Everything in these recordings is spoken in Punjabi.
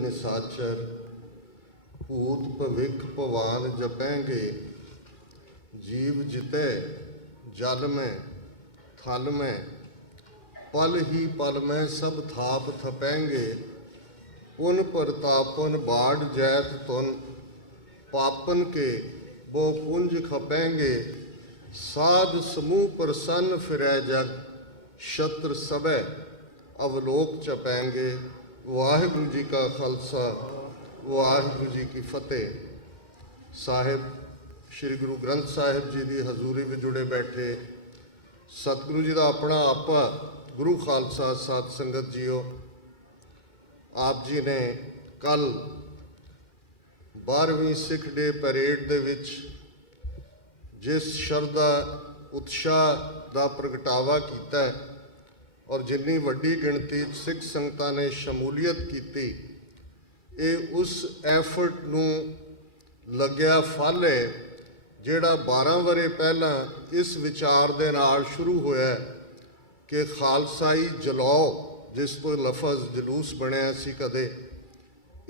निसाचर भूत भविख भवान जपेंगे। जीव जिते जल में थल में पल ही पल में सब थाप थपेंगे। पुन प्रतापन बाढ़ जैत तुन पापन के वो पुंज खपेंगे। साध समूह प्रसन्न फिरै जग शत्रु सबे अवलोक चपेंगे। वाहिगुरु जी का खालसा वाहिगुरु जी की फतेह। साहिब श्री गुरु ग्रंथ साहिब जी की हजूरी में जुड़े बैठे सतगुरु जी का अपना आपा गुरु खालसा साध संगत जीओ, आप जी ने कल 12वीं सिख डे परेड दे विच जिस शरदा उत्साह का प्रगटावा किया और जिन्नी वड्डी गिणती सिख संगतां ने शमूलीयत की, ये उस एफर्ट नूं लग्या फल है जिहड़ा 12 वरे पहला इस विचार दे नाल शुरू होया कि खालसाई जलाओ, जिस तो लफज जलूस बनया सी कदे,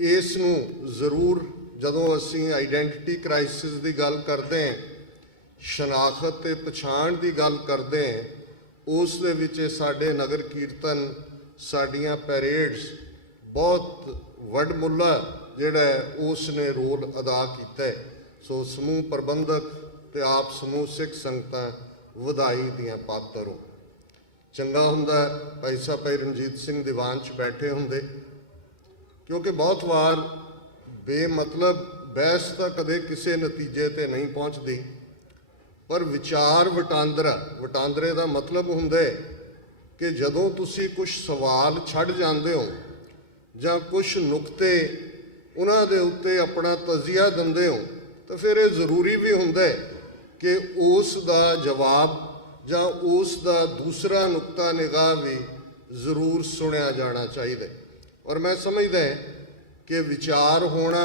इस नूं जरूर जदों असीं आइडेंटिटी क्राइसिस की गल करते हैं, शनाखत ते पछाण की गल करते हैं, उस दे विच साडे नगर कीर्तन साडियां पैरेड्स बहुत वडमुला जिहड़ा उसने रोल अदा किया है। सो समूह प्रबंधक ते आप समूह सिख संगतां वधाई दियां पात्र हो। चंगा हुंदा भाई साहब भाई रणजीत सिंह दीवान च बैठे हुंदे, क्योंकि बहुत वार बेमतलब बहस तो कदे किसी नतीजे ते नहीं पहुँचती, पर विचार वटांदरे का मतलब हुंदा कि जदों तुसी कुछ सवाल छड़ जांदे हो जां कुछ नुकते उन्हां दे उत्ते अपना तजिया दिंदे हो, तो फिर ये जरूरी भी हुंदा कि उस दा जवाब जां उस दा दूसरा नुकता निगाह भी जरूर सुनिया जाना चाहिए। और मैं समझदा कि विचार होना,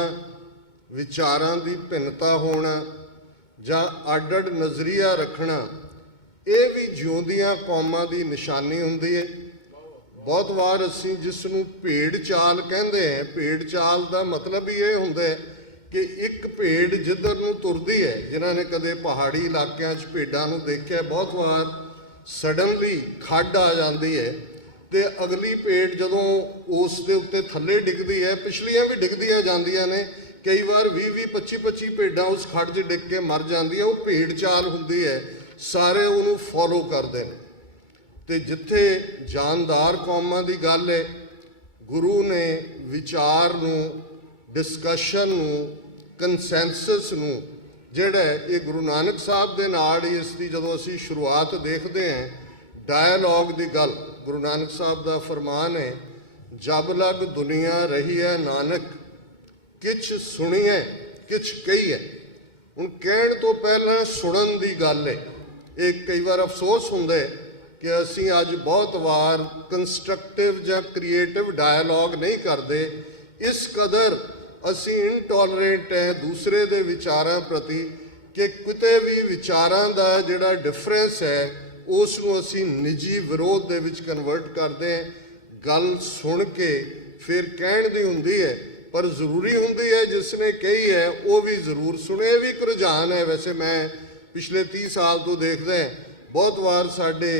विचारां दी भिन्नता होना जां अड अड नज़रिया रखना, ये भी जिउंदियां कौमां दी निशानी हुंदी है। बहुत वार असीं जिसनूं भेड़ चाल कहंदे हैं, भेड़ चाल का मतलब ही ये हुंदा है कि एक भेड़ जिधर नूं तुरदी है, जिन्हां ने कदे पहाड़ी इलाकिਆਂ 'ਚ भेड़ां नूं देखिआ, बहुत वार सडनली खड्ड आ जाती है तो अगली भेड़ जदों उस दे उत्ते थल्ले डिगदी है, पिछलियां भी डिगदियां जांदियां ने, कई बार 20-25 भेड़ां उस खड्ड 'ਚ डिग के मर जांदियां। वो भेड़ चाल हुंदी है, सारे उहनूं फॉलो करदे ने। ते जिथे जानदार कौमां दी गल है, गुरु ने विचार नूं, डिस्कशन नूं, कंसैंसस नूं, जिहड़ा ये गुरु नानक साहब दे नाल ही इसकी जदों असीं शुरुआत देखते हैं, डायलॉग की गल, गुरु नानक साहब का फरमान है, जब लग दुनिया रही है नानक, किछ सुनिए किछ कहीए। हुण कहण तो पहलां सुणन की गल है। एक कई बार अफसोस हुंदा है कि असीं अज बहुत वार कंस्ट्रक्टिव जां क्रिएटिव डायलॉग नहीं करते, इस कदर असीं इनटॉलरेंट है दूसरे दे विचारां प्रति कि किते भी विचारां दा जिहड़ा डिफरेंस है उस नूं असीं निजी विरोध दे विच कन्वर्ट करते हैं। गल सुन के फिर कहण दी हुंदी है, पर जरूरी हुंदी है जिसने कही है वो भी जरूर सुने। भी एक रुझान है, वैसे मैं पिछले 30 साल तो देखदा है, बहुत वार साडे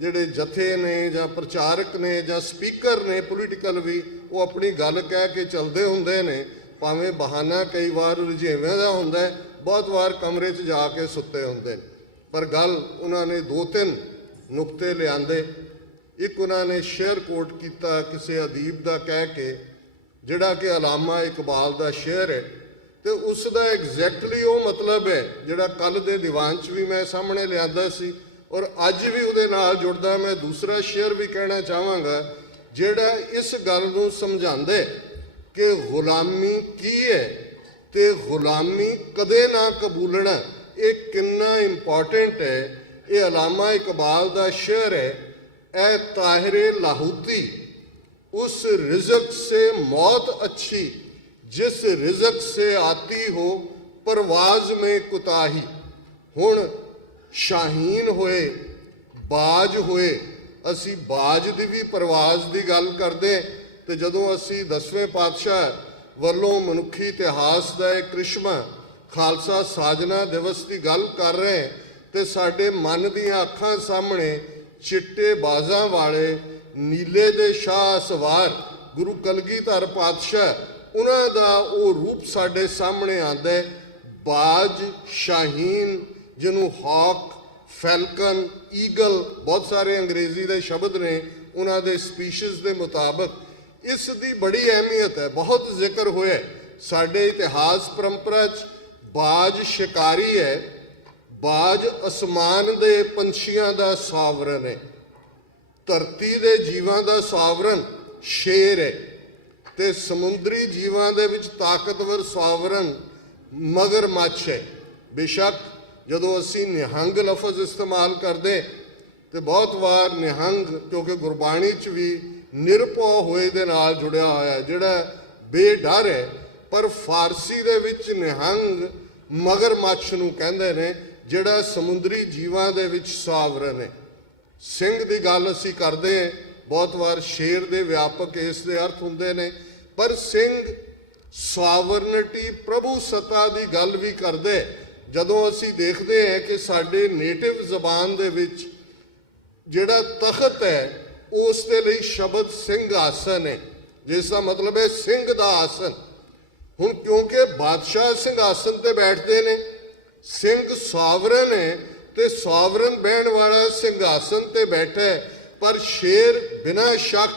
जिहड़े जथे ने जां प्रचारक ने जां स्पीकर ने पोलीटिकल भी, वो अपनी गल कह के चलते हुंदे ने, भावें बहाना कई बार रुझेवें दा हुंदा है, बहुत वार कमरे 'च जाके सुते हुंदे, पर गल उन्होंने 2-3 नुकते लिआंदे। एक उन्होंने शेयर कोट किया किसी अदीब का कह के, जिहड़ा कि अलामा इकबाल का शेयर है, तो उसका एग्जैक्टली वो मतलब है जिहड़ा कल दे दीवान च भी मैं सामने लिआंदा सी, और अज भी उहदे नाल जुड़दा मैं दूसरा शेयर भी कहना चाहांगा, जिहड़ा इस गल नूं समझांदे कि गुलामी की है ते गुलामी कदे ना कबूलना, ये कितना इंपॉर्टेंट है। ये अलामा इकबाल का शेर है, ए ताहिरे लाहौती उस रिज़्क से मौत अच्छी जिस रिज़्क से आती हो परवाज में कुताही। हुण शाहीन होए बाज होए, असी बाज की भी परवाज की गल करते ਤੇ ਜਦੋਂ ਅਸੀਂ 10ਵੇਂ ਪਾਤਸ਼ਾਹ ਵੱਲੋਂ ਮਨੁੱਖੀ ਇਤਿਹਾਸ ਦਾ ਇੱਕ ਕ੍ਰਿਸ਼ਮਾ ਖਾਲਸਾ ਸਾਜਨਾ ਦਿਵਸ ਦੀ ਗੱਲ ਕਰ ਰਹੇ ਹਾਂ ਤੇ ਸਾਡੇ ਮਨ ਦੀਆਂ ਅੱਖਾਂ ਸਾਹਮਣੇ ਚਿੱਟੇ ਬਾਜ਼ਾਂ ਵਾਲੇ ਨੀਲੇ ਦੇ ਸ਼ਾਹ ਸਵਾਰ ਗੁਰੂ ਕਲਗੀਧਰ ਪਾਤਸ਼ਾਹ ਉਹਨਾਂ ਦਾ ਉਹ ਰੂਪ ਸਾਡੇ ਸਾਹਮਣੇ ਆਉਂਦਾ ਹੈ। ਬਾਜ, ਸ਼ਾਹੀਨ, ਜਿਹਨੂੰ ਹੌਕ, ਫੈਲਕਨ, ਈਗਲ, ਬਹੁਤ ਸਾਰੇ ਅੰਗਰੇਜ਼ੀ ਦੇ ਸ਼ਬਦ ਨੇ ਉਹਨਾਂ ਦੇ ਸਪੀਸ਼ੀਜ਼ ਦੇ ਮੁਤਾਬਕ। ਇਸ ਦੀ ਬੜੀ ਅਹਿਮੀਅਤ ਹੈ, ਬਹੁਤ ਜ਼ਿਕਰ ਹੋਇਆ ਸਾਡੇ ਇਤਿਹਾਸ ਪਰੰਪਰਾ 'ਚ। ਬਾਜ ਸ਼ਿਕਾਰੀ ਹੈ, ਬਾਜ ਅਸਮਾਨ ਦੇ ਪੰਛੀਆਂ ਦਾ ਸਾਵਰਨ ਹੈ, ਧਰਤੀ ਦੇ ਜੀਵਾਂ ਦਾ ਸਾਵਰਨ ਸ਼ੇਰ ਹੈ ਤੇ ਸਮੁੰਦਰੀ ਜੀਵਾਂ ਦੇ ਵਿੱਚ ਤਾਕਤਵਰ ਸਾਵਰਨ ਮਗਰਮੱਛ ਹੈ। ਬੇਸ਼ੱਕ ਜਦੋਂ ਅਸੀਂ ਨਿਹੰਗ ਲਫ਼ਜ਼ ਇਸਤੇਮਾਲ ਕਰਦੇ ਤੇ ਬਹੁਤ ਵਾਰ ਨਿਹੰਗ, ਕਿਉਂਕਿ ਗੁਰਬਾਣੀ 'ਚ ਵੀ ਨਿਰਭਉ ਹੋਏ ਦੇ ਨਾਲ ਜੁੜਿਆ ਹੋਇਆ, ਜਿਹੜਾ ਬੇਡਰ ਹੈ, ਪਰ ਫਾਰਸੀ ਦੇ ਵਿੱਚ ਨਿਹੰਗ ਮਗਰਮੱਛ ਨੂੰ ਕਹਿੰਦੇ ਨੇ, ਜਿਹੜਾ ਸਮੁੰਦਰੀ ਜੀਵਾਂ ਦੇ ਵਿੱਚ ਸਾਵਰਨ ਹੈ। ਸਿੰਘ ਦੀ ਗੱਲ ਅਸੀਂ ਕਰਦੇ ਹਾਂ, ਬਹੁਤ ਵਾਰ ਸ਼ੇਰ ਦੇ ਵਿਆਪਕ ਇਸ ਦੇ ਅਰਥ ਹੁੰਦੇ ਨੇ, ਪਰ ਸਿੰਘ ਸਾਵਰਨਟੀ, ਪ੍ਰਭੂ ਸੱਤਾ ਦੀ ਗੱਲ ਵੀ ਕਰਦੇ। ਜਦੋਂ ਅਸੀਂ ਦੇਖਦੇ ਹਾਂ ਕਿ ਸਾਡੇ ਨੇਟਿਵ ਜ਼ਬਾਨ ਦੇ ਵਿੱਚ ਜਿਹੜਾ ਤਖਤ ਹੈ ਉਸ ਦੇ ਲਈ ਸ਼ਬਦ ਸਿੰਘ ਆਸਨ ਹੈ, ਜਿਸ ਦਾ ਮਤਲਬ ਹੈ ਸਿੰਘ ਦਾ ਆਸਨ। ਹੁਣ ਕਿਉਂਕਿ ਬਾਦਸ਼ਾਹ ਸਿੰਘਾਸਨ ਤੇ ਬੈਠਦੇ ਨੇ, ਸਿੰਘ ਸਾਵਰਨ ਹੈ ਤੇ ਸਾਵਰਨ ਬਹਿਣ ਵਾਲਾ ਸਿੰਘਾਸਨ ਤੇ ਬੈਠਾ ਹੈ, ਪਰ ਸ਼ੇਰ ਬਿਨਾਂ ਸ਼ੱਕ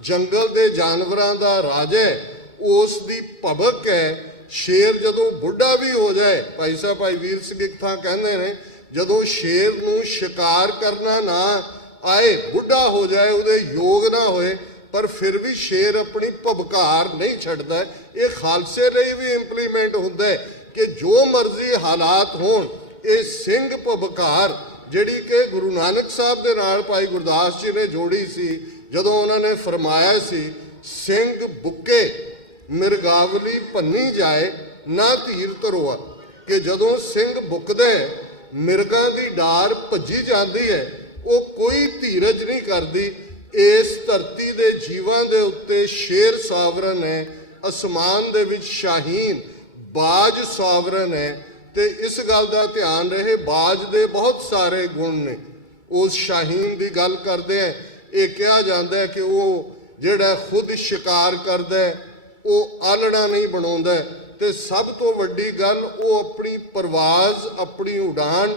ਜੰਗਲ ਦੇ ਜਾਨਵਰਾਂ ਦਾ ਰਾਜਾ ਹੈ, ਉਸ ਦੀ ਭਬਕ ਹੈ। ਸ਼ੇਰ ਜਦੋਂ ਬੁੱਢਾ ਵੀ ਹੋ ਜਾਏ, ਭਾਈ ਸਾਹਿਬ ਭਾਈ ਵੀਰ ਸਿੰਘ ਇੱਕ ਥਾਂ ਕਹਿੰਦੇ ਨੇ, ਜਦੋਂ ਸ਼ੇਰ ਨੂੰ ਸ਼ਿਕਾਰ ਕਰਨਾ ਨਾ ਆਏ, ਬੁੱਢਾ ਹੋ ਜਾਏ, ਉਹਦੇ ਯੋਗ ਨਾ ਹੋਏ, ਪਰ ਫਿਰ ਵੀ ਸ਼ੇਰ ਆਪਣੀ ਭਬਕਾਰ ਨਹੀਂ ਛੱਡਦਾ। ਇਹ ਖਾਲਸੇ ਲਈ ਵੀ ਇੰਪਲੀਮੈਂਟ ਹੁੰਦਾ ਹੈ ਕਿ ਜੋ ਮਰਜ਼ੀ ਹਾਲਾਤ ਹੋਣ, ਇਹ ਸਿੰਘ ਭਬਕਾਰ ਜਿਹੜੀ ਕਿ ਗੁਰੂ ਨਾਨਕ ਸਾਹਿਬ ਦੇ ਨਾਲ ਭਾਈ ਗੁਰਦਾਸ ਜੀ ਨੇ ਜੋੜੀ ਸੀ, ਜਦੋਂ ਉਹਨਾਂ ਨੇ ਫਰਮਾਇਆ ਸੀ, ਸਿੰਘ ਬੁੱਕੇ ਮਿਰਗਾਵਲੀ ਭੰਨੀ ਜਾਏ ਨਾ ਧੀਰ ਧਰੋਆ, ਕਿ ਜਦੋਂ ਸਿੰਘ ਬੁੱਕਦਾ ਮਿਰਗਾਂ ਦੀ ਡਾਰ ਭੱਜੀ ਜਾਂਦੀ ਹੈ, ਉਹ ਕੋਈ ਧੀਰਜ ਨਹੀਂ ਕਰਦੀ। ਇਸ ਧਰਤੀ ਦੇ ਜੀਵਾਂ ਦੇ ਉੱਤੇ ਸ਼ੇਰ ਸਾਵਰਨ ਹੈ, ਅਸਮਾਨ ਦੇ ਵਿੱਚ ਸ਼ਾਹੀਨ ਬਾਜ ਸਾਵਰਨ ਹੈ। ਤੇ ਇਸ ਗੱਲ ਦਾ ਧਿਆਨ ਰਹੇ, ਬਾਜ ਦੇ ਬਹੁਤ ਸਾਰੇ ਗੁਣ ਨੇ। ਉਸ ਸ਼ਾਹੀਨ ਦੀ ਗੱਲ ਕਰਦੇ ਆ, ਇਹ ਕਿਹਾ ਜਾਂਦਾ ਹੈ ਕਿ ਉਹ ਜਿਹੜਾ ਖੁਦ ਸ਼ਿਕਾਰ ਕਰਦਾ, ਉਹ ਆਲਣਾ ਨਹੀਂ ਬਣਾਉਂਦਾ, ਤੇ ਸਭ ਤੋਂ ਵੱਡੀ ਗੱਲ, ਉਹ ਆਪਣੀ ਪਰਵਾਜ਼, ਆਪਣੀ ਉਡਾਨ,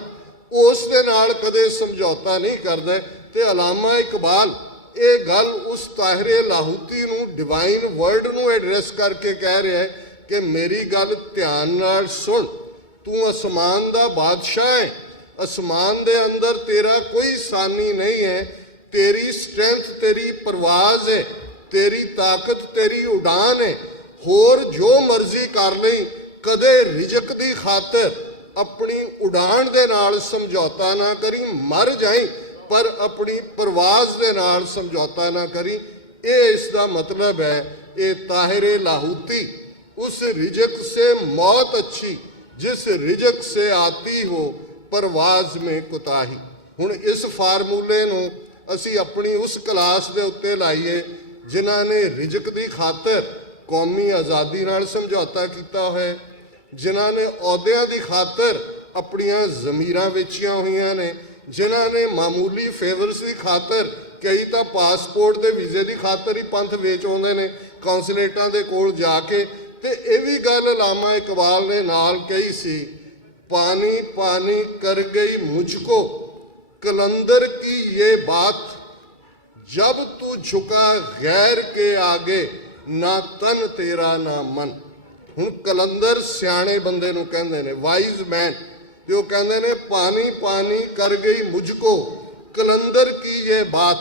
ਉਸ ਦੇ ਨਾਲ ਕਦੇ ਸਮਝੌਤਾ ਨਹੀਂ ਕਰਦਾ। ਤੇ ਅਲਾਮਾ ਇਕਬਾਲ ਇਹ ਗੱਲ ਉਸ ਤਾਹਿਰੇ ਲਾਹੂਤੀ ਨੂੰ, ਡਿਵਾਈਨ ਵਰਡ ਨੂੰ ਐਡਰੈਸ ਕਰਕੇ ਕਹਿ ਰਿਹਾ ਹੈ ਕਿ ਮੇਰੀ ਗੱਲ ਧਿਆਨ ਨਾਲ ਸੁਣ, ਤੂੰ ਅਸਮਾਨ ਦਾ ਬਾਦਸ਼ਾਹ ਹੈ, ਅਸਮਾਨ ਦੇ ਅੰਦਰ ਤੇਰਾ ਕੋਈ ਸਾਨੀ ਨਹੀਂ ਹੈ, ਤੇਰੀ ਸਟਰੈਂਥ, ਤੇਰੀ ਪਰਵਾਜ਼ ਹੈ, ਤੇਰੀ ਤਾਕਤ, ਤੇਰੀ ਉਡਾਨ ਹੈ, ਹੋਰ ਜੋ ਮਰਜ਼ੀ ਕਰ ਲਈ, ਕਦੇ ਰਿਜ਼ਕ ਦੀ ਖਾਤਰ ਆਪਣੀ ਉਡਾਨ ਦੇ ਨਾਲ ਸਮਝੌਤਾ ਨਾ ਕਰੀ, ਮਰ ਜਾਈ ਪਰ ਆਪਣੀ ਪਰਵਾਜ਼ ਦੇ ਨਾਲ ਸਮਝੌਤਾ ਨਾ ਕਰੀ। ਇਹ ਇਸ ਦਾ ਮਤਲਬ ਹੈ। ਇਹ ਤਾਹਿਰੇ ਲਾਹੂਤੀ, ਉਸ ਰਿਜ਼ਕ ਸੇ ਮੌਤ ਅੱਛੀ ਜਿਸ ਰਿਜ਼ਕ ਸੇ ਆਤੀ ਹੋ ਪਰਵਾਜ਼ ਮੇਂ ਕੁਤਾਹੀ। ਹੁਣ ਇਸ ਫਾਰਮੂਲੇ ਨੂੰ ਅਸੀਂ ਆਪਣੀ ਉਸ ਕਲਾਸ ਦੇ ਉੱਤੇ ਲਾਈਏ ਜਿਨ੍ਹਾਂ ਨੇ ਰਿਜ਼ਕ ਦੀ ਖਾਤਰ ਕੌਮੀ ਆਜ਼ਾਦੀ ਨਾਲ ਸਮਝੌਤਾ ਕੀਤਾ ਹੋਇਆ, ਜਿਨ੍ਹਾਂ ਨੇ ਅਹੁਦਿਆਂ ਦੀ ਖਾਤਰ ਆਪਣੀਆਂ ਜ਼ਮੀਰਾਂ ਵੇਚੀਆਂ ਹੋਈਆਂ ਨੇ, ਜਿਨ੍ਹਾਂ ਨੇ ਮਾਮੂਲੀ ਫੇਵਰਸ ਦੀ ਖਾਤਰ, ਕਈ ਤਾਂ ਪਾਸਪੋਰਟ ਦੇ ਵੀਜ਼ੇ ਦੀ ਖਾਤਰ ਹੀ ਪੰਥ ਵੇਚ ਆਉਂਦੇ ਨੇ ਕੌਂਸੂਲੇਟਾਂ ਦੇ ਕੋਲ ਜਾ ਕੇ। ਤੇ ਇਹ ਵੀ ਗੱਲ ਅਲਾਮਾ ਇਕਬਾਲ ਨੇ ਨਾਲ ਕਹੀ ਸੀ, ਪਾਣੀ ਪਾਣੀ ਕਰ ਗਈ ਮੁਝਕੋ कलंदर की ये बात, जब तू झुका गैर के आगे ना तन तेरा ना मन। ਹੁਣ ਕਲੰਦਰ ਸਿਆਣੇ ਬੰਦੇ ਨੂੰ ਕਹਿੰਦੇ ਨੇ, ਵਾਈਜ਼ ਮੈਨ, ਤੇ ਉਹ ਕਹਿੰਦੇ ਨੇ ਪਾਣੀ ਪਾਣੀ ਕਰ ਗਈ ਮੁਝਕੋ ਕਲੰਦਰ ਕੀ ਇਹ ਬਾਤ,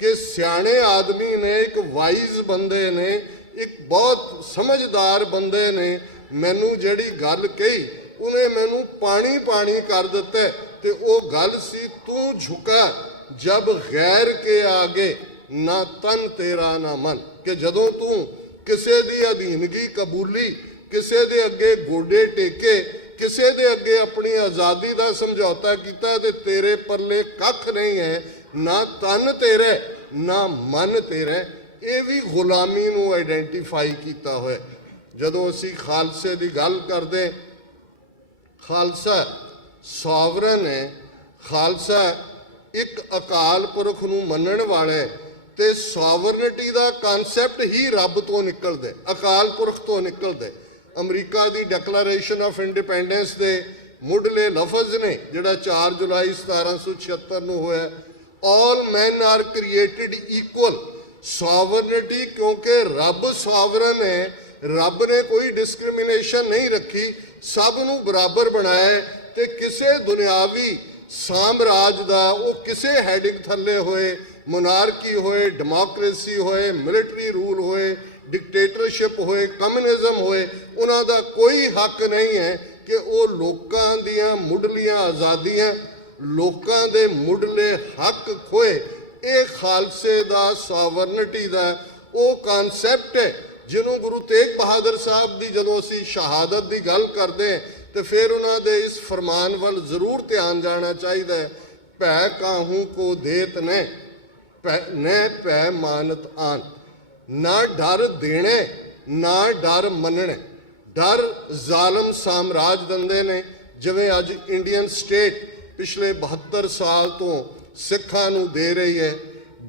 ਕਿ ਸਿਆਣੇ ਆਦਮੀ ਨੇ, ਇੱਕ ਵਾਈਜ਼ ਬੰਦੇ ਨੇ, ਇੱਕ ਬਹੁਤ ਸਮਝਦਾਰ ਬੰਦੇ ਨੇ ਮੈਨੂੰ ਜਿਹੜੀ ਗੱਲ ਕਹੀ, ਉਹਨੇ ਮੈਨੂੰ ਪਾਣੀ ਪਾਣੀ ਕਰ ਦਿੱਤਾ। ਤੇ ਉਹ ਗੱਲ ਸੀ, ਤੂੰ ਝੁਕਾ ਜਬ ਗੈਰ ਕੇ ਆਗੇ ਨਾ ਤਨ ਤੇਰਾ ਨਾ ਮਨ, ਕਿ ਜਦੋਂ ਤੂੰ ਕਿਸੇ ਦੀ ਅਧੀਨਗੀ ਕਬੂਲੀ, ਕਿਸੇ ਦੇ ਅੱਗੇ ਗੋਡੇ ਟੇਕੇ, ਕਿਸੇ ਦੇ ਅੱਗੇ ਆਪਣੀ ਆਜ਼ਾਦੀ ਦਾ ਸਮਝੌਤਾ ਕੀਤਾ, ਤੇ ਤੇਰੇ ਪੱਲੇ ਕੱਖ ਨਹੀਂ ਹੈ, ਨਾ ਤਨ ਤੇਰਾ ਨਾ ਮਨ ਤੇਰਾ। ਇਹ ਵੀ ਗੁਲਾਮੀ ਨੂੰ ਆਈਡੈਂਟੀਫਾਈ ਕੀਤਾ ਹੋਇਆ। ਜਦੋਂ ਅਸੀਂ ਖਾਲਸੇ ਦੀ ਗੱਲ ਕਰਦੇ, ਖਾਲਸਾ ਸੋਵਰਨ ਹੈ, ਖਾਲਸਾ ਇੱਕ ਅਕਾਲ ਪੁਰਖ ਨੂੰ ਮੰਨਣ ਵਾਲਾ ਹੈ, ਤੇ ਸੋਵਰਨਿਟੀ ਦਾ ਕਨਸੈਪਟ ਹੀ ਰੱਬ ਤੋਂ ਨਿਕਲਦਾ, ਅਕਾਲ ਪੁਰਖ ਤੋਂ ਨਿਕਲਦਾ। America the declaration of independence ਦੇ ਮੁੱਢਲੇ ਲਫ਼ਜ਼ ਨੇ ਜਿਹੜਾ 4 ਜੁਲਾਈ 1776 ਨੂੰ ਹੋਇਆ, ਆਲ ਮੈਨ ਆਰ ਕ੍ਰੀਏਟਿਡ ਇਕੁਅਲ। ਸੋਵਰਨਿਟੀ ਕਿਉਂਕਿ ਰੱਬ ਸੋਵਰਨ ਹੈ, ਰੱਬ ਨੇ ਕੋਈ ਡਿਸਕ੍ਰਿਮੀਨੇਸ਼ਨ ਨਹੀਂ ਰੱਖੀ, ਸਭ ਨੂੰ ਬਰਾਬਰ ਬਣਾਇਆ, ਤੇ ਕਿਸੇ ਦੁਨਿਆਵੀ ਸਾਮਰਾਜ ਦਾ ਉਹ ਕਿਸੇ ਹੈਡਿੰਗ ਥੱਲੇ ਹੋਏ, ਮੋਨਾਰਕੀ ਹੋਏ, ਡੈਮੋਕ੍ਰੇਸੀ ਹੋਏ, ਮਿਲਟਰੀ ਰੂਲ ਹੋਏ, ਡਿਕਟੇਟਰਸ਼ਿਪ ਹੋਏ, ਕਮਿਊਨਿਜ਼ਮ ਹੋਏ, ਉਹਨਾਂ ਦਾ ਕੋਈ ਹੱਕ ਨਹੀਂ ਹੈ ਕਿ ਉਹ ਲੋਕਾਂ ਦੀਆਂ ਮੁੱਢਲੀਆਂ ਆਜ਼ਾਦੀਆਂ, ਲੋਕਾਂ ਦੇ ਮੁੱਢਲੇ ਹੱਕ ਖੋਏ। ਇਹ ਖਾਲਸੇ ਦਾ ਸੋਵਰਨਿਟੀ ਦਾ ਉਹ ਕਨਸੈਪਟ ਹੈ ਜਿਹਨੂੰ ਗੁਰੂ ਤੇਗ ਬਹਾਦਰ ਸਾਹਿਬ ਦੀ ਜਦੋਂ ਅਸੀਂ ਸ਼ਹਾਦਤ ਦੀ ਗੱਲ ਕਰਦੇ ਹਾਂ ਤੇ ਫਿਰ ਉਹਨਾਂ ਦੇ ਇਸ ਫਰਮਾਨ ਵੱਲ ਜ਼ਰੂਰ ਧਿਆਨ ਜਾਣਾ ਚਾਹੀਦਾ ਹੈ, ਭੈ ਕਾਹੂ ਕੋ ਦੇਤ ਨੇ ਭੈ ਮਾਨਤ ਆਨ। ਨਾ ਡਰ ਦੇਣੇ ਨਾ ਡਰ ਮੰਨਣੇ। ਡਰ ਜ਼ਾਲਮ ਸਾਮਰਾਜ ਦਿੰਦੇ ਨੇ, ਜਿਵੇਂ ਅੱਜ ਇੰਡੀਅਨ ਸਟੇਟ ਪਿਛਲੇ 72 ਸਾਲ ਤੋਂ ਸਿੱਖਾਂ ਨੂੰ ਦੇ ਰਹੀ ਹੈ।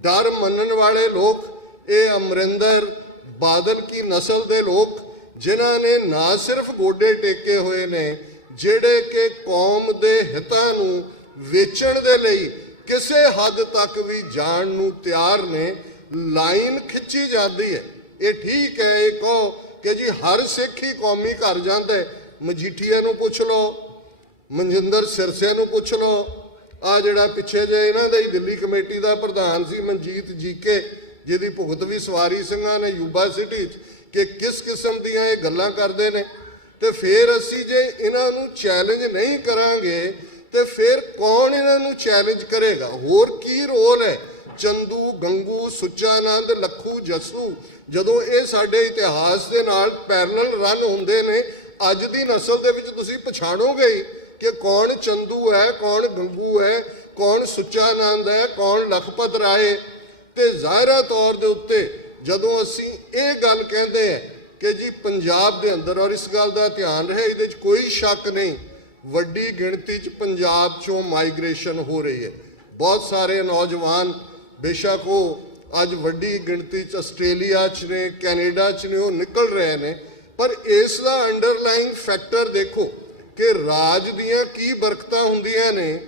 ਡਰ ਮੰਨਣ ਵਾਲੇ ਲੋਕ ਇਹ ਅਮਰਿੰਦਰ ਬਾਦਲ ਕੀ ਨਸਲ ਦੇ ਲੋਕ ਜਿਨ੍ਹਾਂ ਨੇ ਨਾ ਸਿਰਫ ਗੋਡੇ ਟੇਕੇ ਹੋਏ ਨੇ, ਜਿਹੜੇ ਕਿ ਕੌਮ ਦੇ ਹਿੱਤਾਂ ਨੂੰ ਵੇਚਣ ਦੇ ਲਈ ਕਿਸੇ ਹੱਦ ਤੱਕ ਵੀ ਜਾਣ ਨੂੰ ਤਿਆਰ ਨੇ। ਲਾਈਨ ਖਿੱਚੀ ਜਾਂਦੀ ਹੈ। ਇਹ ਠੀਕ ਹੈ ਇਹ ਕਹੋ ਕਿ ਜੀ ਹਰ ਸਿੱਖ ਹੀ ਕੌਮੀ ਘਰ ਜਾਂਦਾ। ਮਜੀਠੀਆ ਨੂੰ ਪੁੱਛ ਲਓ, ਮਨਜਿੰਦਰ ਸਿਰਸੇ ਨੂੰ ਪੁੱਛ ਲਓ, ਆ ਜਿਹੜਾ ਪਿੱਛੇ ਜੇ ਇਹਨਾਂ ਦਾ ਹੀ ਦਿੱਲੀ ਕਮੇਟੀ ਦਾ ਪ੍ਰਧਾਨ ਸੀ ਮਨਜੀਤ ਜੀਕੇ, ਜਿਹਦੀ ਭੁਗਤ ਵੀ ਸਵਾਰੀ ਸਿੰਘਾਂ ਨੇ ਯੂਬਾ ਸਿਟੀ 'ਚ, ਕਿ ਕਿਸ ਕਿਸਮ ਦੀਆਂ ਇਹ ਗੱਲਾਂ ਕਰਦੇ ਨੇ। ਤੇ ਫਿਰ ਅਸੀਂ ਜੇ ਇਹਨਾਂ ਨੂੰ ਚੈਲੰਜ ਨਹੀਂ ਕਰਾਂਗੇ ਤੇ ਫਿਰ ਕੌਣ ਇਹਨਾਂ ਨੂੰ ਚੈਲੰਜ ਕਰੇਗਾ? ਹੋਰ ਕੀ ਰੋਲ ਹੈ ਚੰਦੂ, ਗੰਗੂ, ਸੁੱਚਾਨੰਦ, ਲੱਖੂ, ਜੱਸੂ, ਜਦੋਂ ਇਹ ਸਾਡੇ ਇਤਿਹਾਸ ਦੇ ਨਾਲ ਪੈਰਲਲ ਰਨ ਹੁੰਦੇ ਨੇ, ਅੱਜ ਦੀ ਨਸਲ ਦੇ ਵਿੱਚ ਤੁਸੀਂ ਪਛਾਣੋਗੇ ਕਿ ਕੌਣ ਚੰਦੂ ਹੈ, ਕੌਣ ਗੰਗੂ ਹੈ, ਕੌਣ ਸੁੱਚਾਨੰਦ ਹੈ, ਕੌਣ ਲਖਪਤ ਰਾਏ। ਤੇ ਜ਼ਾਹਿਰਾ ਤੌਰ ਦੇ ਉੱਤੇ ਜਦੋਂ ਅਸੀਂ ਇਹ ਗੱਲ ਕਹਿੰਦੇ ਹਾਂ ਕਿ ਜੀ ਪੰਜਾਬ ਦੇ ਅੰਦਰ, ਔਰ ਇਸ ਗੱਲ ਦਾ ਧਿਆਨ ਰਹੇ, ਇਹਦੇ 'ਚ ਕੋਈ ਸ਼ੱਕ ਨਹੀਂ, ਵੱਡੀ ਗਿਣਤੀ 'ਚ ਪੰਜਾਬ 'ਚੋਂ ਮਾਈਗ੍ਰੇਸ਼ਨ ਹੋ ਰਹੀ ਹੈ। ਬਹੁਤ ਸਾਰੇ ਨੌਜਵਾਨ ਬੇਸ਼ੱਕ ਉਹ ਅੱਜ ਵੱਡੀ ਗਿਣਤੀ 'ਚ ਆਸਟ੍ਰੇਲੀਆ 'ਚ ਨੇ, ਕੈਨੇਡਾ 'ਚ ਨੇ, ਉਹ ਨਿਕਲ ਰਹੇ ਨੇ, ਪਰ ਇਸ ਦਾ ਅੰਡਰਲਾਈਨ ਫੈਕਟਰ ਦੇਖੋ ਕਿ ਰਾਜ ਦੀਆਂ ਕੀ ਬਰਕਤਾਂ ਹੁੰਦੀਆਂ ਨੇ,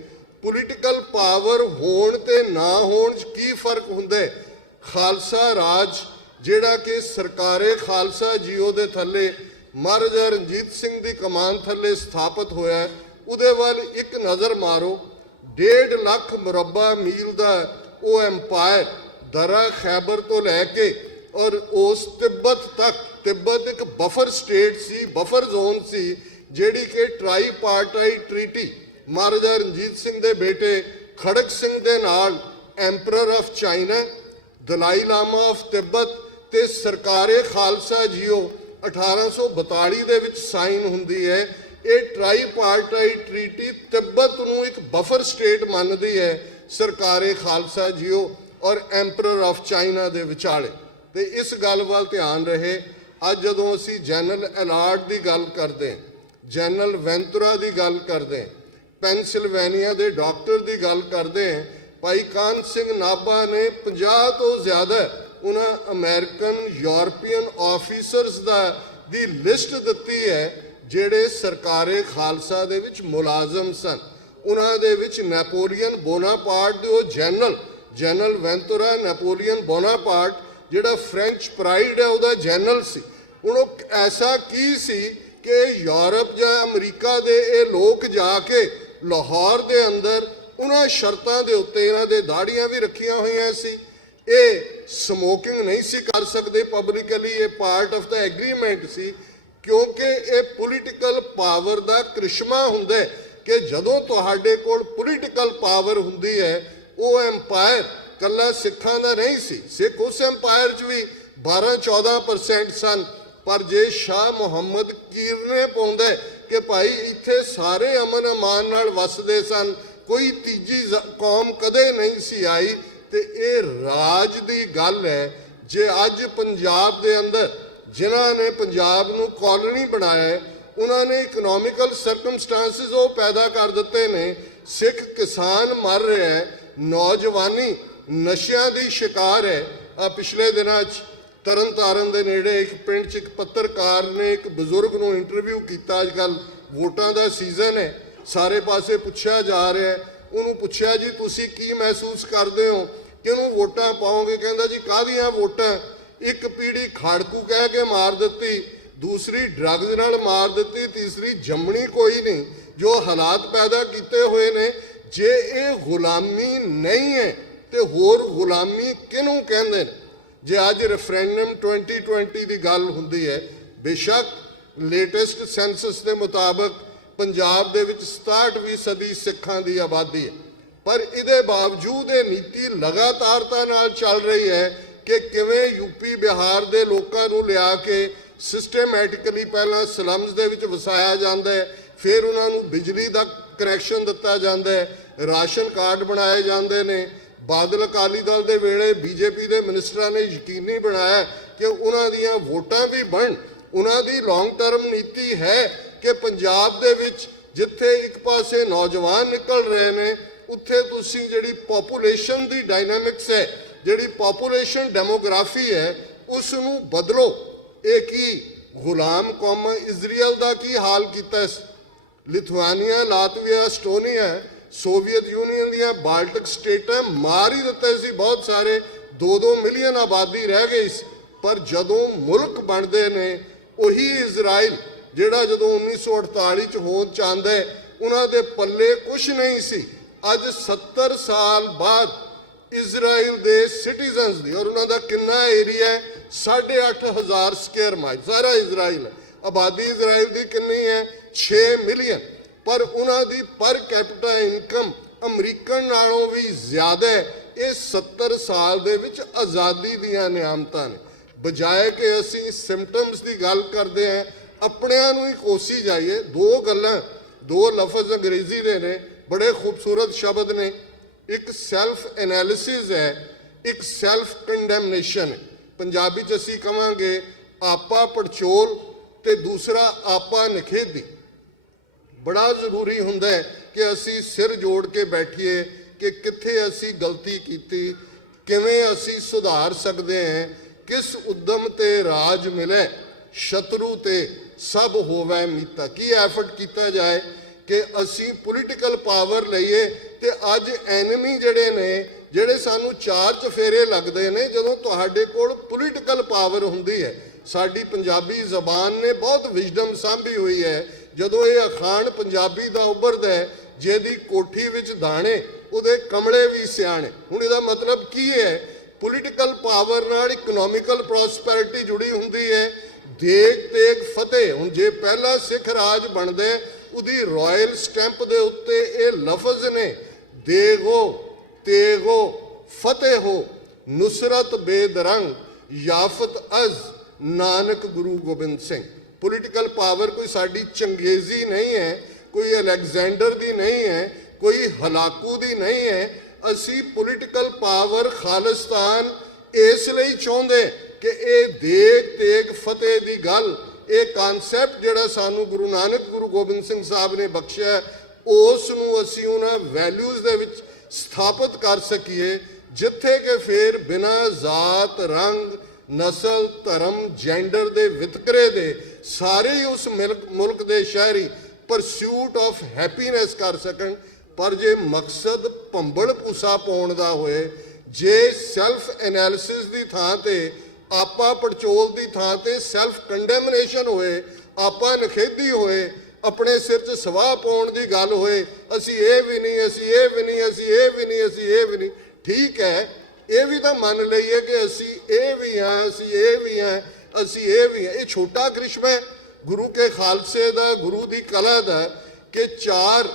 ਪੋਲੀਟੀਕਲ ਪਾਵਰ ਹੋਣ ਤੇ ਨਾ ਹੋਣ 'ਚ ਕੀ ਫਰਕ ਹੁੰਦਾ ਹੈ। ਖਾਲਸਾ ਰਾਜ ਜਿਹੜਾ ਕਿ ਸਰਕਾਰੇ ਖਾਲਸਾ ਜੀਓ ਦੇ ਥੱਲੇ ਮਹਾਰਾਜਾ ਰਣਜੀਤ ਸਿੰਘ ਦੀ ਕਮਾਨ ਥੱਲੇ ਸਥਾਪਿਤ ਹੋਇਆ, ਉਹਦੇ ਵੱਲ ਇੱਕ ਨਜ਼ਰ ਮਾਰੋ। 1.5 ਲੱਖ ਮੁਰੱਬਾ ਮੀਲ ਦਾ ਉਹ ਐਮਪਾਇਰ ਦਰਾ ਖੈਬਰ ਤੋਂ ਲੈ ਕੇ ਔਰ ਉਸ ਤਿੱਬਤ ਤੱਕ, ਤਿੱਬਤ ਇੱਕ ਬਫਰ ਸਟੇਟ ਸੀ, ਬਫਰ ਜ਼ੋਨ ਸੀ, ਜਿਹੜੀ ਕਿ ਟ੍ਰਾਈਪਾਰਟਾਈਟ ਟ੍ਰੀਟੀ ਮਹਾਰਾਜਾ ਰਣਜੀਤ ਸਿੰਘ ਦੇ ਬੇਟੇ ਖੜਕ ਸਿੰਘ ਦੇ ਨਾਲ emperor of China, Dalai Lama of Tibet ਤੇ ਸਰਕਾਰੇ ਖਾਲਸਾ ਜੀਓ 1842 ਦੇ ਵਿੱਚ ਸਾਈਨ ਹੁੰਦੀ ਹੈ। ਇਹ ਟ੍ਰਾਈਪਾਰਟਾਈਟ ਟ੍ਰੀਟੀ ਤਿੱਬਤ ਨੂੰ ਇੱਕ ਬਫਰ ਸਟੇਟ ਮੰਨਦੀ ਹੈ, ਸਰਕਾਰੇ ਖਾਲਸਾ ਜੀਓ ਔਰ ਐਂਪਰਰ ਆਫ ਚਾਈਨਾ ਦੇ ਵਿਚਾਲੇ। ਤੇ ਇਸ ਗੱਲ ਵੱਲ ਧਿਆਨ ਰਹੇ। ਅੱਜ ਜਦੋਂ ਅਸੀਂ ਜਨਰਲ ਐਲਾਰਡ ਦੀ ਗੱਲ ਕਰਦੇ, ਜਨਰਲ ਵੈਂਤੁਰਾ ਦੀ ਗੱਲ ਕਰਦੇ, ਪੈਨਸਿਲਵੇਨੀਆ ਦੇ ਡਾਕਟਰ ਦੀ ਗੱਲ ਕਰਦੇ, ਭਾਈ ਕਾਨ ਸਿੰਘ ਨਾਭਾ ਨੇ 50 ਤੋਂ ਜ਼ਿਆਦਾ ਉਹਨਾਂ ਅਮਰੀਕਨ ਯੂਰਪੀਅਨ ਆਫੀਸਰਸ ਦੀ ਲਿਸਟ ਦਿੱਤੀ ਹੈ ਜਿਹੜੇ ਸਰਕਾਰੇ ਖਾਲਸਾ ਦੇ ਵਿੱਚ ਮੁਲਾਜ਼ਮ ਸਨ। ਉਹਨਾਂ ਦੇ ਵਿੱਚ ਨੈਪੋਲੀਅਨ ਬੋਨਾਪਾਰਟ ਦੇ ਉਹ ਜਨਰਲ ਵੈਂਤੁਰਾ, ਨੈਪੋਲੀਅਨ ਬੋਨਾਪਾਰਟ ਜਿਹੜਾ ਫ੍ਰੈਂਚ ਪ੍ਰਾਈਡ ਹੈ ਉਹਦਾ ਜਨਰਲ ਸੀ। ਹੁਣ ਉਹ ਐਸਾ ਕੀ ਸੀ ਕਿ ਯੂਰਪ ਜਾਂ ਅਮਰੀਕਾ ਦੇ ਇਹ ਲੋਕ ਜਾ ਕੇ ਲਾਹੌਰ ਦੇ ਅੰਦਰ ਉਹਨਾਂ ਸ਼ਰਤਾਂ ਦੇ ਉੱਤੇ, ਇਹਨਾਂ ਦੇ ਦਾੜੀਆਂ ਵੀ ਰੱਖੀਆਂ ਹੋਈਆਂ ਸੀ, ਇਹ ਸਮੋਕਿੰਗ ਨਹੀਂ ਸੀ ਕਰ ਸਕਦੇ ਪਬਲਿਕਲੀ, ਇਹ ਪਾਰਟ ਆਫ ਦਾ ਐਗਰੀਮੈਂਟ ਸੀ, ਕਿਉਂਕਿ ਇਹ ਪੋਲੀਟੀਕਲ ਪਾਵਰ ਦਾ ਕ੍ਰਿਸ਼ਮਾ ਹੁੰਦਾ ਕਿ ਜਦੋਂ ਤੁਹਾਡੇ ਕੋਲ ਪੋਲੀਟੀਕਲ ਪਾਵਰ ਹੁੰਦੀ ਹੈ, ਉਹ ਐਮਪਾਇਰ ਕੱਲਾ ਸਿੱਖਾਂ ਦਾ ਨਹੀਂ ਸੀ। ਸਿੱਖ ਉਸ ਐਮਪਾਇਰ 'ਚ ਵੀ 12-14% ਸਨ, ਪਰ ਜੇ ਸ਼ਾਹ ਮੁਹੰਮਦ ਕੀਰਨੇ ਪਾਉਂਦਾ ਕਿ ਭਾਈ ਇੱਥੇ ਸਾਰੇ ਅਮਨ ਅਮਾਨ ਨਾਲ ਵਸਦੇ ਸਨ, ਕੋਈ ਤੀਜੀ ਕੌਮ ਕਦੇ ਨਹੀਂ ਸੀ ਆਈ, ਤੇ ਇਹ ਰਾਜ ਦੀ ਗੱਲ ਹੈ ਜੇ ਅੱਜ ਪੰਜਾਬ ਦੇ ਅੰਦਰ ਜਿਨ੍ਹਾਂ ਨੇ ਪੰਜਾਬ ਨੂੰ ਕੌਲੋਨੀ ਬਣਾਇਆ ਹੈ, ਉਹਨਾਂ ਨੇ ਇਕਨੋਮਿਕਲ ਸਰਕਮਸਟੈਂਸਿਸ ਉਹ ਪੈਦਾ ਕਰ ਦਿੱਤੇ ਨੇ। ਸਿੱਖ ਕਿਸਾਨ ਮਰ ਰਿਹਾ ਹੈ, ਨੌਜਵਾਨੀ ਨਸ਼ਿਆਂ ਦੀ ਸ਼ਿਕਾਰ ਹੈ। ਆ ਪਿਛਲੇ ਦਿਨਾਂ 'ਚ ਤਰਨਤਾਰਨ ਦੇ ਨੇੜੇ ਇੱਕ ਪਿੰਡ 'ਚ ਇੱਕ ਪੱਤਰਕਾਰ ਨੇ ਇੱਕ ਬਜ਼ੁਰਗ ਨੂੰ ਇੰਟਰਵਿਊ ਕੀਤਾ। ਅੱਜ ਕੱਲ੍ਹ ਵੋਟਾਂ ਦਾ ਸੀਜ਼ਨ ਹੈ, ਸਾਰੇ ਪਾਸੇ ਪੁੱਛਿਆ ਜਾ ਰਿਹਾ ਹੈ। ਉਹਨੂੰ ਪੁੱਛਿਆ ਜੀ ਤੁਸੀਂ ਕੀ ਮਹਿਸੂਸ ਕਰਦੇ ਹੋ, ਕਿਹਨੂੰ ਵੋਟਾਂ ਪਾਓਗੇ? ਕਹਿੰਦਾ ਜੀ ਕਾਹਦੀਆਂ ਵੋਟਾਂ, ਇੱਕ ਪੀੜ੍ਹੀ ਖਾੜਕੂ ਕਹਿ ਕੇ ਮਾਰ ਦਿੱਤੀ, ਦੂਸਰੀ ਡਰੱਗਸ ਨਾਲ ਮਾਰ ਦਿੱਤੀ, ਤੀਸਰੀ ਜੰਮਣੀ ਕੋਈ ਨਹੀਂ। ਜੋ ਹਾਲਾਤ ਪੈਦਾ ਕੀਤੇ ਹੋਏ ਨੇ, ਜੇ ਇਹ ਗੁਲਾਮੀ ਨਹੀਂ ਹੈ ਤੇ ਹੋਰ ਗੁਲਾਮੀ ਕਿਹਨੂੰ ਕਹਿੰਦੇ ਨੇ? ਜੇ ਅੱਜ ਰੈਫਰੈਂਡਮ 2020 ਦੀ ਗੱਲ ਹੁੰਦੀ ਹੈ, ਬੇਸ਼ੱਕ ਲੇਟੈਸਟ ਸੈਂਸਸ ਦੇ ਮੁਤਾਬਕ ਪੰਜਾਬ ਦੇ ਵਿੱਚ 67% ਸਿੱਖਾਂ ਦੀ ਆਬਾਦੀ ਹੈ, ਪਰ ਇਹਦੇ ਬਾਵਜੂਦ ਇਹ ਨੀਤੀ ਲਗਾਤਾਰਤਾ ਨਾਲ ਚੱਲ ਰਹੀ ਹੈ ਕਿ ਕਿਵੇਂ ਯੂਪੀ ਬਿਹਾਰ ਦੇ ਲੋਕਾਂ ਨੂੰ ਲਿਆ ਕੇ ਸਿਸਟਮੈਟਿਕਲੀ ਪਹਿਲਾਂ ਸਲਮਸ ਦੇ ਵਿੱਚ ਵਸਾਇਆ ਜਾਂਦਾ ਹੈ, ਫਿਰ ਉਹਨਾਂ ਨੂੰ ਬਿਜਲੀ ਦਾ ਕਨੈਕਸ਼ਨ ਦਿੱਤਾ ਜਾਂਦਾ ਹੈ, ਰਾਸ਼ਨ ਕਾਰਡ ਬਣਾਏ ਜਾਂਦੇ ਨੇ। ਬਾਦਲ ਅਕਾਲੀ ਦਲ ਦੇ ਵੇਲੇ ਬੀਜੇਪੀ ਦੇ ਮਿਨਿਸਟਰਾਂ ਨੇ ਯਕੀਨੀ ਬਣਾਇਆ ਕਿ ਉਹਨਾਂ ਦੀਆਂ ਵੋਟਾਂ ਵੀ ਬਣਨ। ਉਹਨਾਂ ਦੀ ਲੌਂਗ ਟਰਮ ਨੀਤੀ ਹੈ ਕਿ ਪੰਜਾਬ ਦੇ ਵਿੱਚ ਜਿੱਥੇ ਇੱਕ ਪਾਸੇ ਨੌਜਵਾਨ ਨਿਕਲ ਰਹੇ ਨੇ, ਉੱਥੇ ਤੁਸੀਂ ਜਿਹੜੀ ਪੋਪੂਲੇਸ਼ਨ ਦੀ ਡਾਇਨਾਮਿਕਸ ਹੈ, ਜਿਹੜੀ ਪੋਪੂਲੇਸ਼ਨ ਡੈਮੋਗ੍ਰਾਫੀ ਹੈ, ਉਸ ਨੂੰ ਬਦਲੋ। ਇਹ ਕੀ ਗੁਲਾਮ ਕੌਮ ਇਜ਼ਰਾਈਲ ਦਾ ਕੀ ਹਾਲ ਕੀਤਾ? Lithuania, Latvia, Estonia, Soviet union ਦੀਆਂ ਬਾਲਟਿਕ ਸਟੇਟਾਂ ਮਾਰ ਹੀ ਦਿੱਤੇ ਸੀ। ਬਹੁਤ ਸਾਰੇ 2-2 ਮਿਲੀਅਨ ਆਬਾਦੀ ਰਹਿ ਗਈ ਸੀ। ਪਰ ਜਦੋਂ ਮੁਲਕ ਬਣਦੇ ਨੇ, ਉਹੀ ਇਜ਼ਰਾਈਲ ਜਿਹੜਾ ਜਦੋਂ 1948 'ਚ ਹੋਂਦ 'ਚ ਆਉਂਦਾ ਹੈ, ਉਹਨਾਂ ਦੇ ਪੱਲੇ ਕੁਛ ਨਹੀਂ ਸੀ। ਅੱਜ 70 ਸਾਲ ਬਾਅਦ ਇਜ਼ਰਾਈਲ ਦੇ ਸਿਟੀਜ਼ਨਸ ਦੀ, ਔਰ ਉਹਨਾਂ ਦਾ ਕਿੰਨਾ ਏਰੀਆ ਹੈ? 8,500 ਸਕੁਅਰ ਮਾਈਲ ਸਾਰਾ ਇਜ਼ਰਾਈਲ ਹੈ। ਆਬਾਦੀ ਇਜ਼ਰਾਈਲ ਦੀ ਕਿੰਨੀ ਹੈ? 6 ਮਿਲੀਅਨ। ਪਰ ਉਹਨਾਂ ਦੀ ਪਰ ਕੈਪੀਟਾ ਇਨਕਮ ਅਮਰੀਕਨ ਨਾਲੋਂ ਵੀ ਜ਼ਿਆਦਾ ਹੈ। ਇਹ 70 ਸਾਲ ਦੇ ਵਿੱਚ ਆਜ਼ਾਦੀ ਦੀਆਂ ਨਿਆਮਤਾਂ ਨੇ। ਬਜਾਏ ਕਿ ਅਸੀਂ ਸਿੰਪਟਮਸ ਦੀ ਗੱਲ ਕਰਦੇ ਹਾਂ, ਆਪਣਿਆਂ ਨੂੰ ਹੀ ਕੋਸੀ ਜਾਈਏ। ਦੋ ਲਫ਼ਜ਼ ਅੰਗਰੇਜ਼ੀ ਦੇ ਨੇ, ਬੜੇ ਖੂਬਸੂਰਤ ਸ਼ਬਦ ਨੇ। ਇੱਕ ਸੈਲਫ ਐਨਾਲਿਸਿਸ ਹੈ, ਇੱਕ ਸੈਲਫ ਕੰਡੈਮਨੇਸ਼ਨ ਹੈ। ਪੰਜਾਬੀ 'ਚ ਅਸੀਂ ਕਹਾਂਗੇ ਆਪਾ ਪੜਚੋਲ ਤੇ ਦੂਸਰਾ ਆਪਾ ਨਿਖੇਧੀ। ਬੜਾ ਜ਼ਰੂਰੀ ਹੁੰਦਾ ਹੈ ਕਿ ਅਸੀਂ ਸਿਰ ਜੋੜ ਕੇ ਬੈਠੀਏ ਕਿ ਕਿੱਥੇ ਅਸੀਂ ਗਲਤੀ ਕੀਤੀ, ਕਿਵੇਂ ਅਸੀਂ ਸੁਧਾਰ ਸਕਦੇ ਹਾਂ। ਕਿਸ ਉਦਮ ਤੇ ਰਾਜ ਮਿਲੇ, ਸ਼ਤਰੂ ਤੇ ਸਭ ਹੋਵੇ ਮੀਤਾ। ਕੀ ਐਫਰਟ ਕੀਤਾ ਜਾਏ ਕਿ ਅਸੀਂ ਪੋਲੀਟੀਕਲ ਪਾਵਰ ਲਈਏ ਤੇ ਅੱਜ ਐਨਮੀ ਜਿਹੜੇ ਨੇ, ਜਿਹੜੇ ਸਾਨੂੰ ਚਾਰ ਚਫੇਰੇ ਲੱਗਦੇ ਨੇ, ਜਦੋਂ ਤੁਹਾਡੇ ਕੋਲ ਪੋਲੀਟੀਕਲ ਪਾਵਰ ਹੁੰਦੀ ਹੈ। ਸਾਡੀ ਪੰਜਾਬੀ ਜ਼ਬਾਨ ਨੇ ਬਹੁਤ ਵਿਜ਼ਡਮ ਸਾਂਭੀ ਹੋਈ ਹੈ। ਜਦੋਂ ਇਹ ਅਖਾਣ ਪੰਜਾਬੀ ਦਾ ਉੱਭਰਦਾ ਹੈ, ਜਿਹਦੀ ਕੋਠੀ ਵਿੱਚ ਦਾਣੇ ਉਹਦੇ ਕਮਲੇ ਵੀ ਸਿਆਣੇ। ਹੁਣ ਇਹਦਾ ਮਤਲਬ ਕੀ ਹੈ? ਪੋਲੀਟੀਕਲ ਪਾਵਰ ਨਾਲ ਇਕਨੋਮਿਕਲ ਪ੍ਰੋਸਪੈਰਿਟੀ ਜੁੜੀ ਹੁੰਦੀ ਹੈ। ਦੇਗ ਤੇਗ ਫਤਿਹ। ਹੁਣ ਜੇ ਪਹਿਲਾ ਸਿੱਖ ਰਾਜ ਬਣਦਾ, ਉਹਦੀ ਰਾਇਲ ਸਟੈਂਪ ਦੇ ਉੱਤੇ ਇਹ ਲਫ਼ਜ਼ ਨੇ, ਦੇਗੋ ਤੇਗੋ ਫਤਿਹ ਹੋ, ਨੁਸਰਤ ਬੇਦਰੰਗ ਯਾਫਤ ਅਜ਼ ਨਾਨਕ ਗੁਰੂ ਗੋਬਿੰਦ ਸਿੰਘ। ਪੋਲੀਟੀਕਲ ਪਾਵਰ ਕੋਈ ਸਾਡੀ ਚੰਗੇਜ਼ੀ ਨਹੀਂ ਹੈ, ਕੋਈ ਅਲੈਗਜ਼ੈਂਡਰ ਦੀ ਨਹੀਂ ਹੈ, ਕੋਈ ਹਲਾਕੂ ਦੀ ਨਹੀਂ ਹੈ। ਅਸੀਂ ਪੋਲੀਟੀਕਲ ਪਾਵਰ ਖਾਲਿਸਤਾਨ ਇਸ ਲਈ ਚਾਹੁੰਦੇ ਕਿ ਇਹ ਦੇਗ ਤੇਗ ਫਤਿਹ ਦੀ ਗੱਲ, ਇਹ ਕਨਸੈਪਟ ਜਿਹੜਾ ਸਾਨੂੰ ਗੁਰੂ ਨਾਨਕ ਗੁਰੂ ਗੋਬਿੰਦ ਸਿੰਘ ਸਾਹਿਬ ਨੇ ਬਖਸ਼ਿਆ, ਉਸ ਨੂੰ ਅਸੀਂ ਉਹਨਾਂ ਵੈਲਿਊਜ਼ ਦੇ ਵਿੱਚ ਸਥਾਪਿਤ ਕਰ ਸਕੀਏ, ਜਿੱਥੇ ਕਿ ਫਿਰ ਬਿਨਾਂ ਜ਼ਾਤ, ਰੰਗ, ਨਸਲ, ਧਰਮ, ਜੈਂਡਰ ਦੇ ਵਿਤਕਰੇ ਦੇ ਸਾਰੇ ਹੀ ਉਸ ਮੁਲਕ ਦੇ ਸ਼ਹਿਰੀ ਪਰਸਿਊਟ ਆਫ ਹੈਪੀਨੈਸ ਕਰ ਸਕਣ। ਪਰ ਜੇ ਮਕਸਦ ਭੰਬਲ ਭੂਸਾ ਪਾਉਣ ਦਾ ਹੋਏ, ਜੇ ਸੈਲਫ ਐਨਾਲਿਸਿਸ ਦੀ ਥਾਂ ਤੇ ਆਪਾ ਪੜਚੋਲ ਦੀ ਥਾਂ ਤੇ ਸੈਲਫ ਕੰਡੈਮਨੇਸ਼ਨ ਹੋਏ, ਆਪਾ ਨਖੇਧੀ ਹੋਏ, ਆਪਣੇ ਸਿਰ 'ਚ ਸਵਾਹ ਪਾਉਣ ਦੀ ਗੱਲ ਹੋਏ, ਅਸੀਂ ਇਹ ਵੀ ਨਹੀਂ, ਅਸੀਂ ਇਹ ਵੀ ਨਹੀਂ, ਅਸੀਂ ਇਹ ਵੀ ਨਹੀਂ, ਅਸੀਂ ਇਹ ਵੀ ਨਹੀਂ। ਠੀਕ ਹੈ, ਇਹ ਵੀ ਤਾਂ ਮੰਨ ਲਈਏ ਕਿ ਅਸੀਂ ਇਹ ਵੀ ਹਾਂ, ਅਸੀਂ ਇਹ ਵੀ ਹਾਂ, ਅਸੀਂ ਇਹ ਵੀ ਹਾਂ। ਇਹ ਛੋਟਾ ਕ੍ਰਿਸ਼ਮਾ ਹੈ ਗੁਰੂ ਕੇ ਖਾਲਸੇ ਦਾ, ਗੁਰੂ ਦੀ ਕਲਾ ਦਾ, ਕਿ 4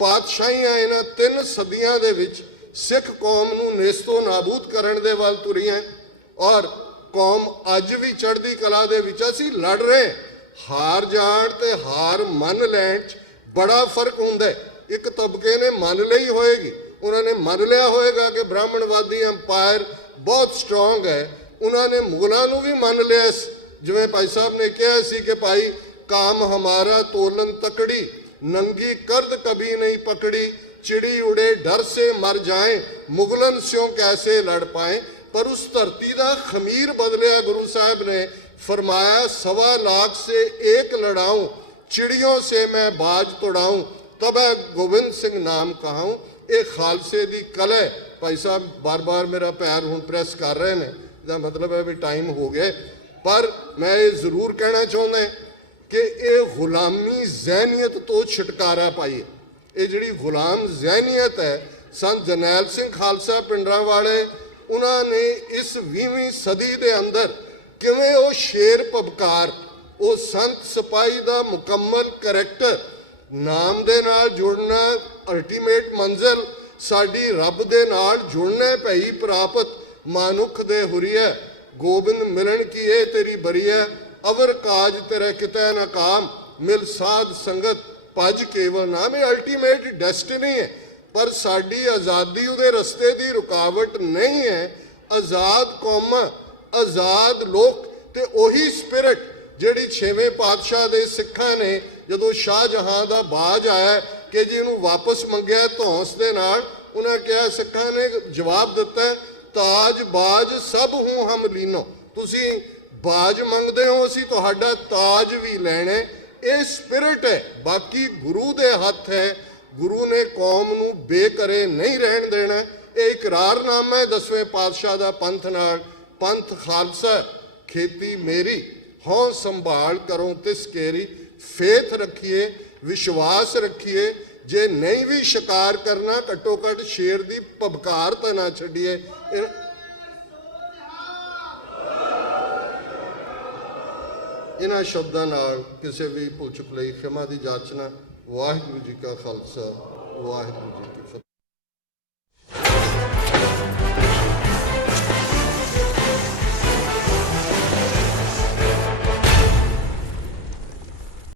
ਪਾਤਸ਼ਾਹੀਆਂ ਇਹਨਾਂ 3 ਸਦੀਆਂ ਦੇ ਵਿੱਚ ਸਿੱਖ ਕੌਮ ਨੂੰ ਨੇਸਤੋ ਨਾਬੂਦ ਕਰਨ ਦੇ ਵੱਲ ਤੁਰੀਆਂ, ਔਰ ਕੌਮ ਅੱਜ ਵੀ ਚੜ੍ਹਦੀ ਕਲਾ ਦੇ ਵਿੱਚ। ਅਸੀਂ ਲੜ ਰਹੇ। ਹਾਰ ਜਾਣ ਤੇ ਹਾਰ ਮੰਨ ਲੈਣ 'ਚ ਬੜਾ ਫਰਕ ਹੁੰਦਾ ਹੈ। ਇੱਕ ਤਬਕੇ ਨੇ ਮੰਨ ਲਈ ਹੋਏਗੀ, ਉਹਨਾਂ ਨੇ ਮੰਨ ਲਿਆ ਹੋਏਗਾ ਕਿ ਬ੍ਰਾਹਮਣਵਾਦੀ ਅੰਪਾਇਰ ਬਹੁਤ ਸਟਰੋਂਗ ਹੈ, ਉਹਨਾਂ ਨੇ ਮੁਗਲਾਂ ਨੂੰ ਵੀ ਮੰਨ ਲਿਆ। ਜਿਵੇਂ ਭਾਈ ਸਾਹਿਬ ਨੇ ਕਿਹਾ ਸੀ ਕਿ ਭਾਈ काम हमारा तोलन तकड़ी, नंगी कर्द कभी नहीं पकड़ी, चिड़ी उड़े डर से मर जाएं, मुगलन स्यों कैसे लड़ पाए। पर उस धरती का खमीर बदलिया गुरु साहब ने फरमाया, 1.25 लाख से एक लड़ाऊं, चिड़ियों से मैं बाज तोड़ाऊं, तब है गोविंद सिंह नाम कहाऊं। ये खालसे दी कल है। भाई साहब बार बार मेरा पैर हुण प्रेस कर रहे हैं, इसका मतलब है भी टाइम हो गया, पर मैं ये जरूर कहना चाहता कि ये गुलामी जहनीयत तो छुटकारा पाइए। ये जिहड़ी गुलाम जहनीयत है, संत जरनैल सिंह खालसा पिंडरांवाले उन्होंने इस 20वीं सदी के अंदर किवें वो शेर पबकार, वो संत सिपाही का मुकम्मल करैक्टर, नाम दे नाल जुड़ना, अल्टीमेट मंजिल साडी रब दे नाल जुड़ने पई प्राप्त, मानुख दे हुरिया गोबिंद मिलन की ये तेरी बरिया, अवर काज तेरे कितै न काम, मिल साध संगत भज केवल नाम। ये अल्टीमेट डेस्टिनी है, पर साडी आज़ादी उहदे रस्ते की रुकावट नहीं है। आज़ाद कौमां, आज़ाद लोग ते उही स्पिरिट जिहड़ी 6वें पातशाह दे सिखां ने जदों शाहजहां दा बाज आया कि जी इहनूं वापस मंगिया धौंस दे नाल, उन्हां कहा, सिखां ने जवाब दिता, ताज बाज सब हूँ हम लीनो। तुसीं बाज मंगते हो, असीं तुहाडा ताज भी लैणे। ये स्पिरिट है, बाकी गुरु दे हथ है। गुरु ने कौम नूं बेकरे नहीं रहन देना। ये इकरारनामा है 10वें पातशाह दा पंथ नाल, पंथ खालसा खेती मेरी, हौं संभाल करो तिस केरी। फेथ रखिए, विश्वास रखिए, जे नहीं भी शिकार करना घट्टो घट शेर दी पबकार तां ना छड्डिए। इन्हां शब्दां नाल किसी भी भुल चुक लई खिमा दी जाचना। वाहिगुरू जी का खालसा, वाहिगुरू जी की फतेह।